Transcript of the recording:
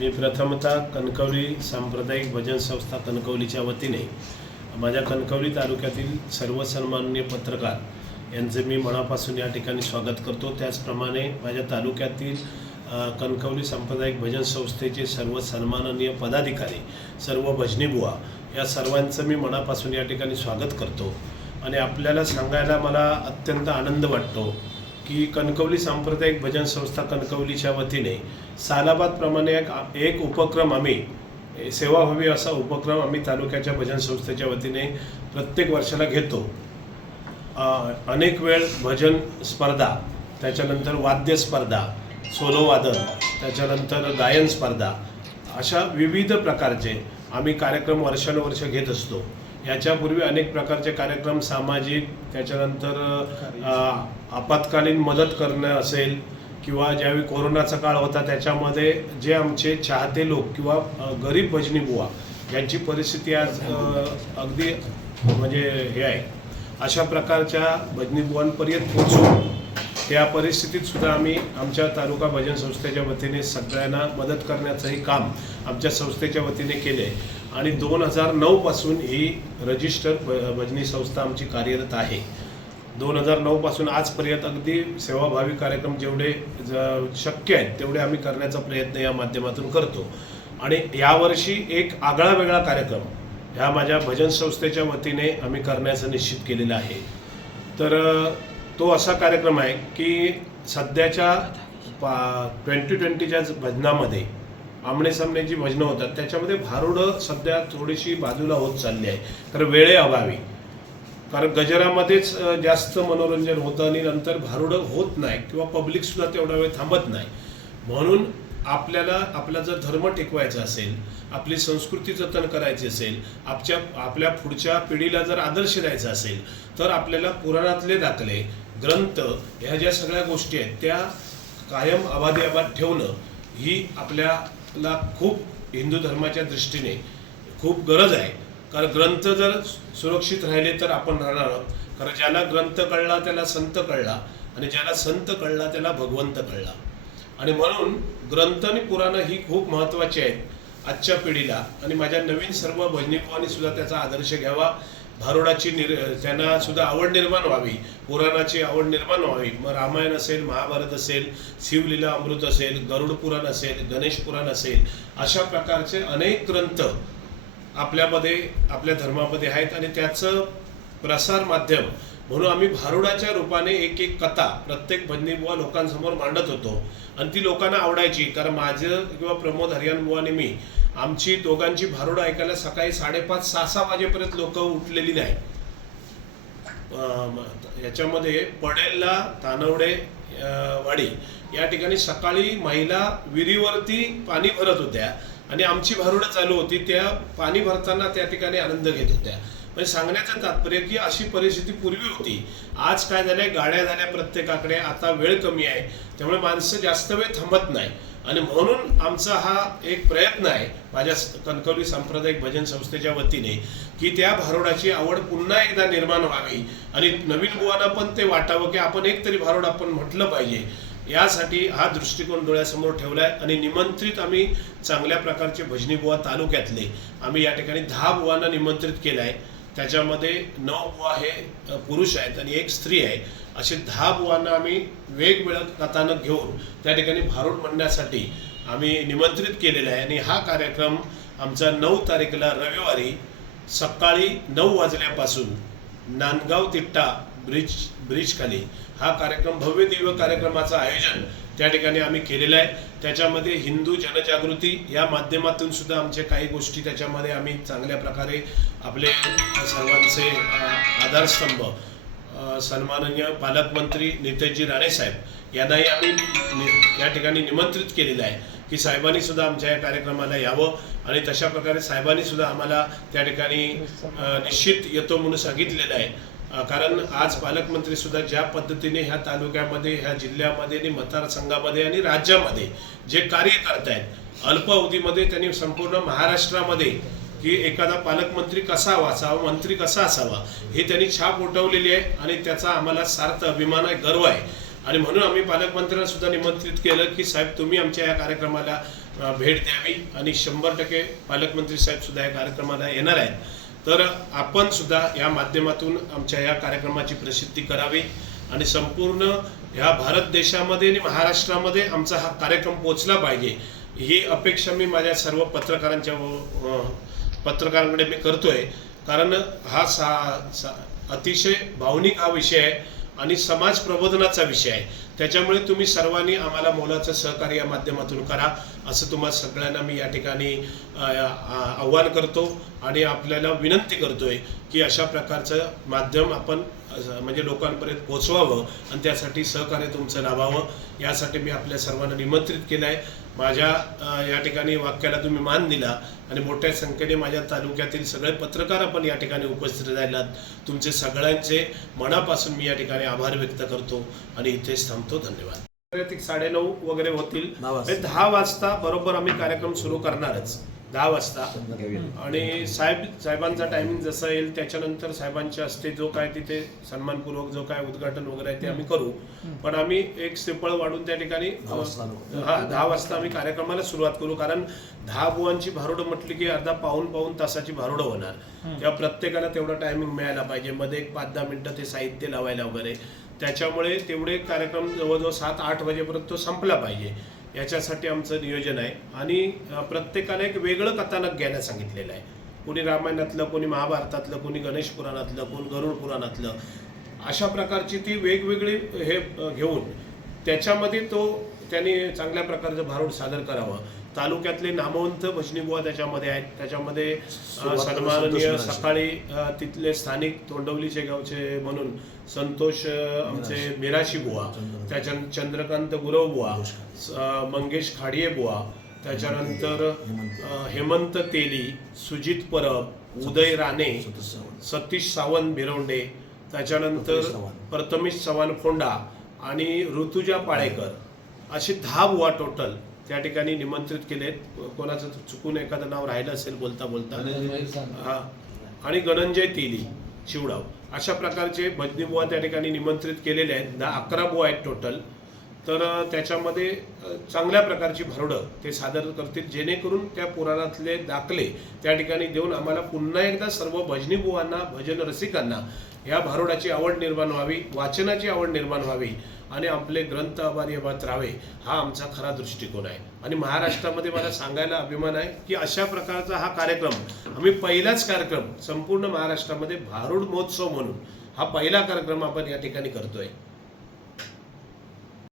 मी प्रथमतः कणकवली सांप्रदायिक भजन संस्था कणकवलीच्या वतीने माझ्या कणकवली तालुक्यातील सर्व सन्माननीय पत्रकार यांचे मी मनापासून या ठिकाणी स्वागत करतो। त्याचप्रमाणे माझ्या तालुक्यातील कणकवली सांप्रदायिक भजन संस्थेचे सर्व सन्माननीय पदाधिकारी, सर्व भजनी बुवा या सर्वांचं मी मनापासून या ठिकाणी स्वागत करतो। आणि आपल्याला सांगायला मला अत्यंत आनंद वाटतो की कणकवली सांप्रदायिक भजन संस्था कणकवलीच्या वतीने सालाबादप्रमाणे एक उपक्रम आम्ही सेवा व्हावी असा उपक्रम आम्ही तालुक्याच्या भजन संस्थेच्या वतीने प्रत्येक वर्षाला घेतो। अनेक वेळ भजन स्पर्धा, त्याच्यानंतर वाद्य स्पर्धा, सोलो वादन, त्याच्यानंतर गायन स्पर्धा, अशा विविध प्रकारचे आम्ही कार्यक्रम वर्षानुवर्ष घेत असतो। याच्यापूर्वी अनेक प्रकारचे कार्यक्रम सामाजिक, त्याच्यानंतर आपत्कालीन मदत करणं असेल किंवा ज्यावेळी कोरोनाचा काळ होता त्याच्यामध्ये जे आमचे चाहते लोक किंवा गरीब भजनी बुवा यांची परिस्थिती आज अगदी म्हणजे हे आहे, अशा प्रकारच्या भजनी बुवांपर्यंत पोहोचून त्या परिस्थितीत सुद्धा आम्ही आमच्या तालुका भजन संस्थेच्या वतीने सगळ्यांना मदत करण्याचंही काम आमच्या संस्थेच्या वतीने केले। आणि 2009 पासून ही रजिस्टर भजनी संस्था आमची कार्यरत आहे। 2009 पासून आजपर्यंत अगदी सेवाभावी कार्यक्रम जेवढे शक्य आहेत तेवढे आम्ही करण्याचा प्रयत्न या माध्यमातून करतो। आणि यावर्षी एक आगळा वेगळा कार्यक्रम ह्या माझ्या भजन संस्थेच्या वतीने आम्ही करण्याचं निश्चित केलेलं आहे। तर तो असा कार्यक्रम आहे की सध्याच्या 2020च्या भजनामध्ये आमनेसामने जी भजनं होतात त्याच्यामध्ये भारुडं सध्या थोडीशी बाजूला होत चालली आहे, तर वेळेअभावी। कारण गजरामध्येच जास्त मनोरंजन होतं आणि नंतर भारुडं होत नाही किंवा पब्लिकसुद्धा तेवढा वेळ थांबत नाही। म्हणून आपल्याला आपला जर धर्म टिकवायचा असेल, आपली संस्कृती जतन करायची असेल, आपल्या पुढच्या पिढीला जर आदर्श द्यायचा असेल तर आपल्याला पुराणातले दाखले, ग्रंथ, ह्या ज्या सगळ्या गोष्टी आहेत त्या कायम अबाधिअबाद ठेवणं ही आपल्याला खूप हिंदू धर्माच्या दृष्टीने खूप गरज आहे। कारण ग्रंथ जर सुरक्षित राहिले तर आपण राहणार आहोत। कारण ज्याला ग्रंथ कळला त्याला संत कळला, आणि ज्याला संत कळला त्याला भगवंत कळला। आणि म्हणून ग्रंथ आणि पुराणं ही खूप महत्त्वाची आहेत आजच्या पिढीला। आणि माझ्या नवीन सर्व भजनिकांनी सुद्धा त्याचा आदर्श घ्यावा। भारुडाची त्यांना सुद्धा आवड निर्माण व्हावी, पुराणाची आवड निर्माण व्हावी। मग रामायण असेल, महाभारत असेल, शिवलीला अमृत असेल, गरुड पुराण असेल, गणेश पुराण असेल, अशा प्रकारचे अनेक ग्रंथ आपल्यामध्ये, आपल्या धर्मामध्ये आहेत। आणि त्याचं प्रसार माध्यम म्हणून आम्ही भारुडाच्या रूपाने एक एक कथा प्रत्येक भजनी बुवा लोकांसमोर मांडत होतो आणि ती लोकांना आवडायची। कारण माझं किंवा प्रमोद हरियाण बुवाने मी आमची दोघांची भारुडं ऐकायला सकाळी 5:30-6 वाजेपर्यंत लोक उठलेली नाही। याच्यामध्ये पडेलला तानवडे वाडी या ठिकाणी सकाळी महिला विहिरीवरती पाणी भरत होत्या आणि आमची भारुडं चालू होती, त्या पाणी भरताना त्या ठिकाणी आनंद घेत होत्या। म्हणजे सांगण्याचं तात्पर्य की अशी परिस्थिती पूर्वी होती। आज काय झालंय, गाड्या झाल्या प्रत्येकाकडे, आता वेळ कमी आहे, त्यामुळे माणसं जास्त वेळ थांबत नाही। आणि म्हणून आमचा हा एक प्रयत्न आहे माझ्या कणकवली सांप्रदायिक भजन संस्थेच्या वतीने की त्या भारुडाची आवड पुन्हा एकदा निर्माण व्हावी आणि नवीन बुवांना पण ते वाटावं की आपण एक तरी भारुड आपण म्हटलं पाहिजे। यासाठी हा दृष्टिकोन डोळ्यासमोर ठेवलाय। आणि निमंत्रित आम्ही चांगल्या प्रकारचे भजनी बुवा तालुक्यातले आम्ही या ठिकाणी 10 बुवांना निमंत्रित केलं आहे। त्याच्यामध्ये 9 बुवा हे पुरुष आहेत आणि 1 स्त्री आहे। असे 10 बुवांना आम्ही वेगवेगळं कथानक घेऊन त्या ठिकाणी भारुड म्हणण्यासाठी आम्ही निमंत्रित केलेला आहे। आणि हा कार्यक्रम आमचा 9 तारखेला रविवारी सकाळी 9 वाजल्यापासून नांदगाव तिट्टा ब्रिज खाली हा कार्यक्रम, भव्य दिव्य कार्यक्रमाचं आयोजन त्या ठिकाणी आम्ही केलेलं आहे। त्याच्यामध्ये हिंदू जनजागृती या माध्यमातून सुद्धा आमचे काही गोष्टी त्याच्यामध्ये आम्ही चांगल्या प्रकारे आपले सर्वांचे आधारस्तंभ सन्माननीय पालकमंत्री नितेशजी राणे साहेब यांनाही आम्ही या ठिकाणी निमंत्रित केलेलं आहे की साहेबांनी सुद्धा आमच्या या कार्यक्रमाला यावं। आणि तशा प्रकारे साहेबांनी सुद्धा आम्हाला त्या ठिकाणी निश्चित येतो म्हणून सांगितलेलं आहे। कारण आज पालकमंत्री सुद्धा ज्या पद्धतीने ह्या तालुक्यामध्ये, ह्या जिल्ह्यामध्ये आणि मतदारसंघामध्ये आणि राज्यामध्ये जे कार्य करतायत, अल्प अवधीमध्ये त्यांनी संपूर्ण महाराष्ट्रामध्ये की एखादा पालकमंत्री कसा असावा, मंत्री कसा असावा हे त्यांनी छाप उठवलेली आहे। आणि त्याचा आम्हाला सार्थ अभिमान आहे, गर्व आहे। आणि म्हणून आम्ही पालकमंत्र्यांना सुद्धा निमंत्रित केलं की साहेब तुम्ही आमच्या या कार्यक्रमाला भेट द्यावी आणि 100% पालकमंत्री साहेब सुद्धा या कार्यक्रमाला येणार आहेत. तर आपण सुद्धा या माध्यमातून आमच्या या कार्यक्रमाची प्रसिद्धी करावी आणि संपूर्ण ह्या भारत देशामध्ये आणि महाराष्ट्रामध्ये आमचा हा कार्यक्रम पोहोचला पाहिजे ही अपेक्षा मी माझ्या सर्व पत्रकारांकडे मी करतोय. कारण हा अतिशय भावनिक हा विषय आहे आणि समाज प्रबोधनाचा विषय आहे. त्याच्यामुळे तुम्ही सर्वांनी आम्हाला मोलाचं सहकार्य या माध्यमातून करा असं तुम्हा सगळ्यांना मी या ठिकाणी आव्हान करतो आणि आपल्याला विनंती करतोय की अशा प्रकारचं माध्यम आपण म्हणजे लोकांपर्यंत पोहोचवावं आणि त्यासाठी सहकार्य तुमचं लाभावं यासाठी मी आपल्या सर्वांना निमंत्रित केलं आहे. माझ्या या ठिकाणी वाक्याला तुम्ही मान दिला आणि मोठ्या संख्येने माझ्या तालुक्यातील सगळे पत्रकार आपण या ठिकाणी उपस्थित राहिलात. तुमचे सगळ्यांचे मनापासून मी या ठिकाणी आभार व्यक्त करतो आणि इथेच थांबतो. धन्यवाद. 9:30 वगैरे होतील. 10 वाजता बरोबर आम्ही कार्यक्रम सुरू करणारच. 10 वाजता आणि साहेबांचा टायमिंग जसं येईल त्याच्यानंतर साहेबांच्या हस्ते जो काय तिथे सन्मानपूर्वक जो काय उद्घाटन वगैरे आहे ते आम्ही करू. पण आम्ही एक श्रीफळ वाढून त्या ठिकाणी 10 वाजता आम्ही कार्यक्रमाला सुरुवात करू. कारण 10 बुवांची भारुडं म्हटली की अर्धा पाऊण तासाची भारुडं होणार. तेव्हा प्रत्येकाला तेवढा टायमिंग मिळायला पाहिजे. मध्ये एक 5-10 मिनिटं ते साहित्य लावायला वगैरे. त्याच्यामुळे तेवढे कार्यक्रम जवळजवळ 7-8 वाजेपर्यंत तो संपला पाहिजे याच्यासाठी आमचं नियोजन आहे. आणि प्रत्येकाला एक वेगळं कथानक घ्यायला सांगितलेलं आहे. कोणी रामायणातलं, कोणी महाभारतातलं, कोणी गणेश पुराणातलं, कोणी गरुड पुराणातलं, अशा प्रकारची ती वेगवेगळी हे घेऊन त्याच्यामध्ये त्यांनी चांगल्या प्रकारचं भारूड सादर करावं. तालुक्यातले नामवंत भजनीबुवा त्याच्यामध्ये आहेत. त्याच्यामध्ये सन्माननीय सकाळी तिथले स्थानिक तोंडवलीचे गावचे म्हणून संतोष आमचे मिराशी बुवा, त्याच्या चंद्रकांत गुरव बुवा, मंगेश खाडिये बुवा, त्याच्यानंतर हेमंत तेली, सुजित परब, उदय राणे, सतीश सावंत भिरवंडे, त्याच्यानंतर प्रथमेश चव्हाण फोंडा आणि ऋतुजा पाळेकर असे 10 बुवा टोटल त्या ठिकाणी निमंत्रित केलेत. कोणाचं चुकून एखादं नाव राहिलं असेल बोलता बोलता. आणि गणंजय तेली शिवडाव अशा प्रकारचे भजनी बुवा त्या ठिकाणी निमंत्रित केलेले आहेत. 11 बुवा आहेत टोटल. तर त्याच्यामध्ये चांगल्या प्रकारची भारुडं ते सादर करतील जेणेकरून त्या पुराणातले दाखले त्या ठिकाणी देऊन आम्हाला पुन्हा एकदा सर्व भजनी बुवांना, भजन रसिकांना या भारुडाची आवड निर्माण व्हावी, वाचनाची आवड निर्माण व्हावी आणि आपले ग्रंथ अबाधियबात राहावे हा आमचा खरा दृष्टिकोन आहे. आणि महाराष्ट्रामध्ये मला सांगायला अभिमान आहे की अशा प्रकारचा हा कार्यक्रम आम्ही पहिलाच कार्यक्रम संपूर्ण महाराष्ट्रामध्ये भारूड महोत्सव म्हणून हा पहिला कार्यक्रम आपण या ठिकाणी करतोय.